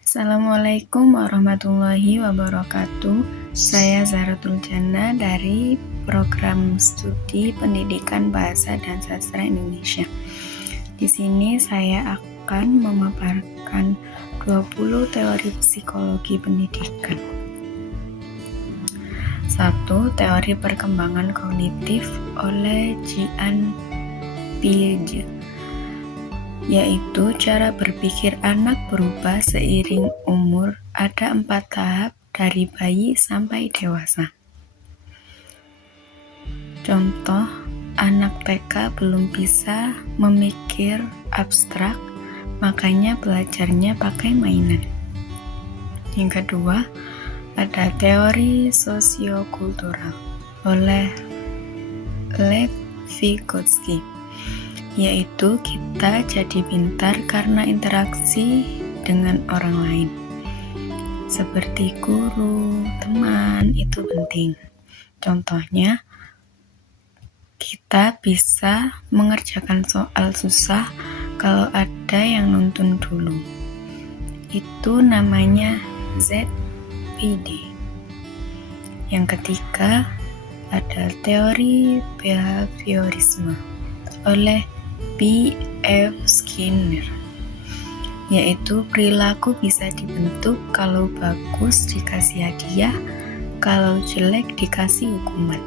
Assalamualaikum warahmatullahi wabarakatuh. Saya Zahratul Jannah dari program studi Pendidikan Bahasa dan Sastra Indonesia. Di sini saya akan memaparkan 20 teori psikologi pendidikan. 1. Teori perkembangan kognitif oleh Jean Piaget, yaitu cara berpikir anak berubah seiring umur. Ada 4 tahap dari bayi sampai dewasa. Contoh, anak TK belum bisa memikir abstrak, makanya belajarnya pakai mainan. Yang kedua, ada teori sosiokultural oleh Lev Vygotsky, yaitu kita jadi pintar karena interaksi dengan orang lain. Seperti guru, teman, itu penting. Contohnya, kita bisa mengerjakan soal susah kalau ada yang nuntun dulu. Itu namanya ZPD. Yang ketiga, ada teori behaviorisme oleh B.F. Skinner, yaitu perilaku bisa dibentuk kalau bagus dikasih hadiah, kalau jelek dikasih hukuman.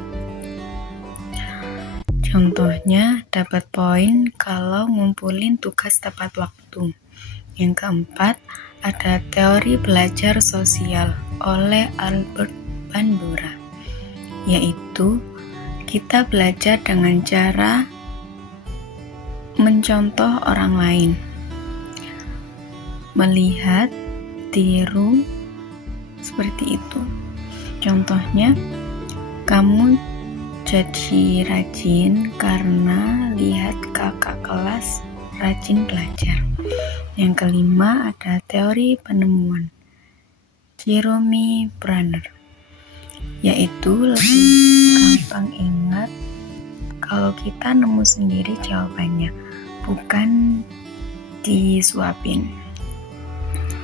Contohnya, dapat poin kalau ngumpulin tugas tepat waktu. Yang keempat, ada teori belajar sosial oleh Albert Bandura, yaitu kita belajar dengan cara mencontoh orang lain, melihat, tiru, seperti itu. Contohnya, kamu jadi rajin karena lihat kakak kelas rajin belajar. Yang kelima, ada teori penemuan Jeremy Bruner, yaitu lebih gampang ingat kalau kita nemu sendiri jawabannya, bukan disuapin.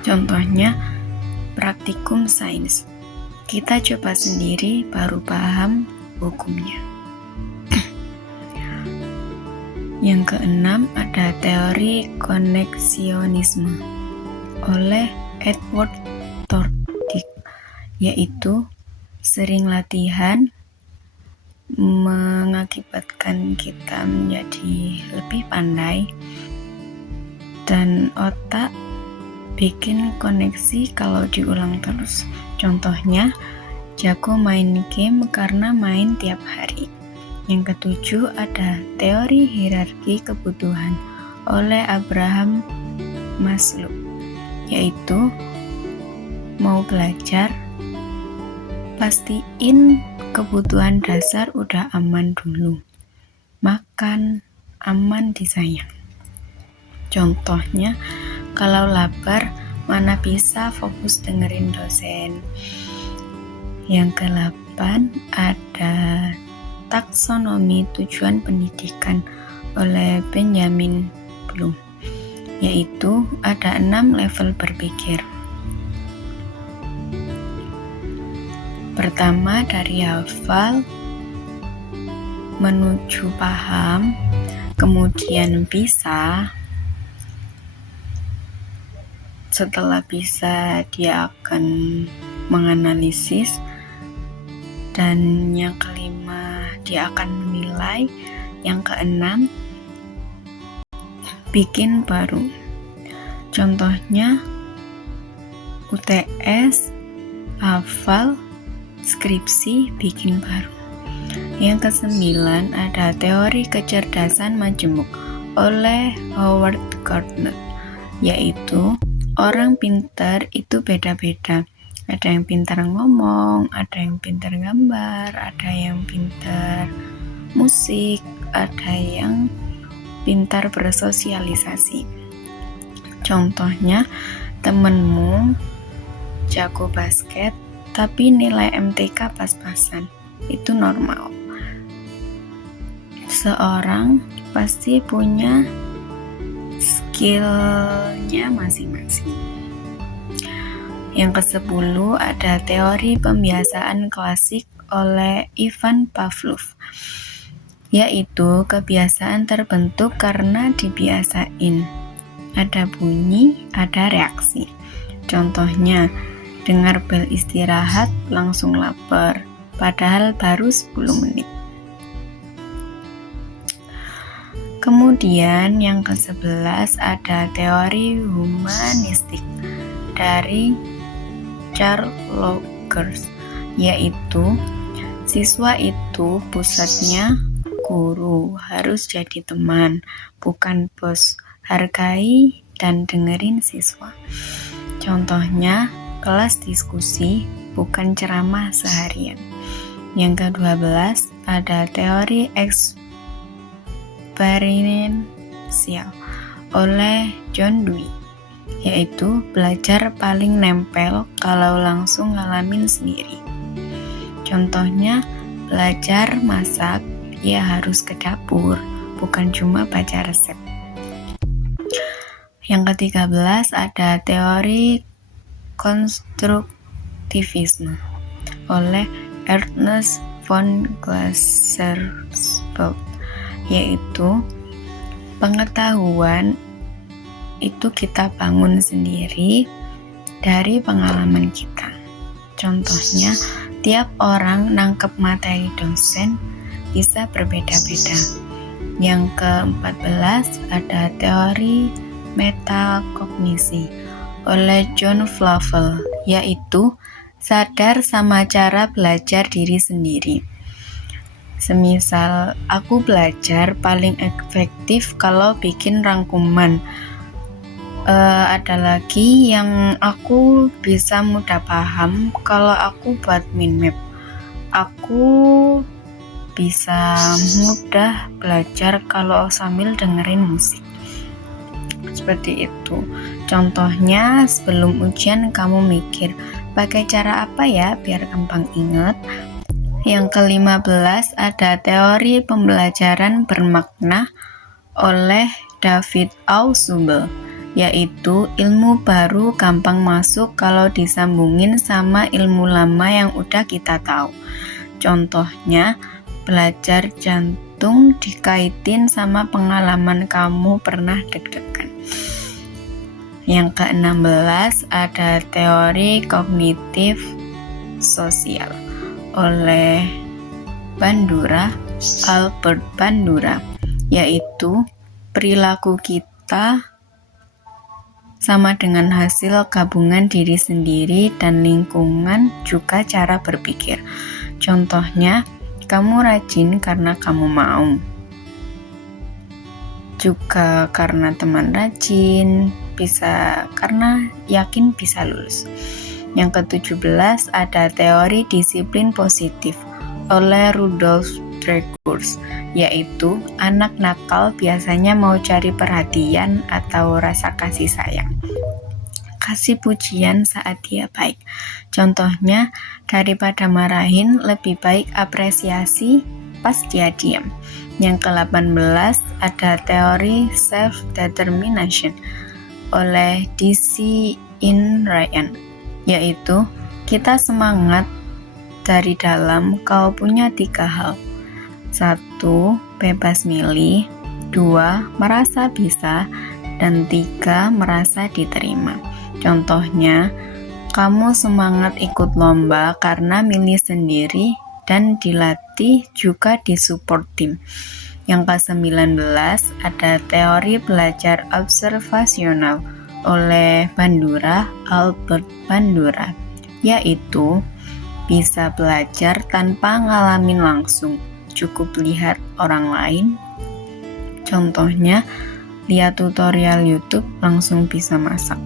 Contohnya, praktikum sains. Kita coba sendiri baru paham hukumnya. Yang keenam, ada teori koneksionisme oleh Edward Thorndike, yaitu sering latihan mengakibatkan kita menjadi lebih pandai dan otak bikin koneksi kalau diulang terus. Contohnya, jago main game karena main tiap hari. Yang ketujuh, ada teori hierarki kebutuhan oleh Abraham Maslow, yaitu mau belajar, pastiin kebutuhan dasar udah aman dulu. Makan, aman, disayang. Contohnya, kalau lapar, mana bisa fokus dengerin dosen. Yang ke-8, ada taksonomi tujuan pendidikan oleh Benjamin Bloom, yaitu ada 6 level berpikir. Pertama, dari hafal menuju paham, kemudian bisa. Setelah bisa, dia akan menganalisis, dan yang kelima, dia akan menilai. Yang keenam, bikin baru. Contohnya, UTS, hafal, skripsi, bikin baru. Yang kesembilan, ada teori kecerdasan majemuk oleh Howard Gardner, yaitu orang pintar itu beda-beda. Ada yang pintar ngomong, ada yang pintar gambar, ada yang pintar musik, ada yang pintar bersosialisasi. Contohnya, temenmu jago basket tapi nilai MTK pas-pasan, itu normal. Seorang pasti punya skillnya masing-masing. Yang ke-10 ada teori pembiasaan klasik oleh Ivan Pavlov, yaitu kebiasaan terbentuk karena dibiasain. Ada bunyi, ada reaksi. Contohnya, dengar bel istirahat langsung lapar, padahal baru 10 menit. Kemudian yang ke-11 ada teori humanistik dari Carl Rogers, yaitu siswa itu pusatnya guru, harus jadi teman, bukan bos. Hargai dan dengerin siswa. Contohnya, kelas diskusi, bukan ceramah seharian. Yang ke-12 ada teori eksperimental oleh John Dewey, yaitu belajar paling nempel kalau langsung ngalamin sendiri. Contohnya, belajar masak ya harus ke dapur, bukan cuma baca resep. Yang ke-13 ada teori konstruktivisme oleh Ernst von Glasersfeld, yaitu pengetahuan itu kita bangun sendiri dari pengalaman kita. Contohnya, tiap orang nangkep materi dosen bisa berbeda-beda. Yang ke-14 ada teori metakognisi oleh John Flavel, yaitu sadar sama cara belajar diri sendiri. Semisal aku belajar paling efektif kalau bikin rangkuman. Ada lagi yang aku bisa mudah paham kalau aku buat mind map. Aku bisa mudah belajar kalau sambil dengerin musik. Seperti itu. Contohnya, sebelum ujian kamu mikir, pakai cara apa ya biar gampang ingat? Yang ke-15 ada teori pembelajaran bermakna oleh David Ausubel, yaitu ilmu baru gampang masuk kalau disambungin sama ilmu lama yang udah kita tahu. Contohnya, belajar jantung dikaitin sama pengalaman kamu pernah deg-degan. Yang ke-16 ada teori kognitif sosial oleh Albert Bandura, yaitu perilaku kita sama dengan hasil gabungan diri sendiri dan lingkungan, juga cara berpikir. Contohnya, kamu rajin karena kamu mau, juga karena teman rajin, bisa karena yakin bisa lulus. Yang ke-17 ada teori disiplin positif oleh Rudolf Dreikurs, yaitu anak nakal biasanya mau cari perhatian atau rasa kasih sayang. Kasih pujian saat dia baik. Contohnya, daripada marahin, lebih baik apresiasi pas dia diam. Yang ke-18 ada teori self-determination oleh D.C. Ryan, yaitu kita semangat dari dalam kau punya 3 hal. 1. Bebas milih. 2. Merasa bisa. Dan 3. Merasa diterima. Contohnya, kamu semangat ikut lomba karena milih sendiri dan dilatih juga disupport tim. Yang ke-19 ada teori belajar observasional oleh Albert Bandura, yaitu bisa belajar tanpa ngalamin langsung, cukup lihat orang lain. Contohnya, lihat tutorial YouTube langsung bisa masak.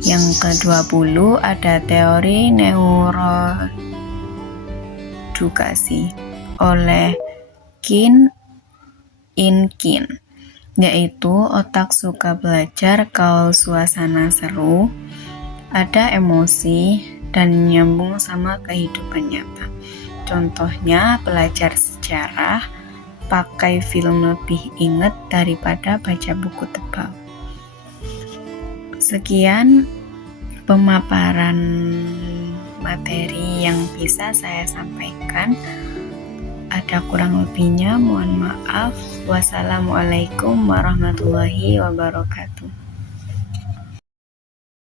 Yang ke-20 ada teori neuroedukasi oleh Kin, yaitu otak suka belajar kalau suasana seru, ada emosi, dan nyambung sama kehidupan nyata. Contohnya, belajar sejarah, pakai film lebih inget daripada baca buku tebal. Sekian pemaparan materi yang bisa saya sampaikan. Ada kurang lebihnya, mohon maaf. Wassalamualaikum warahmatullahi wabarakatuh.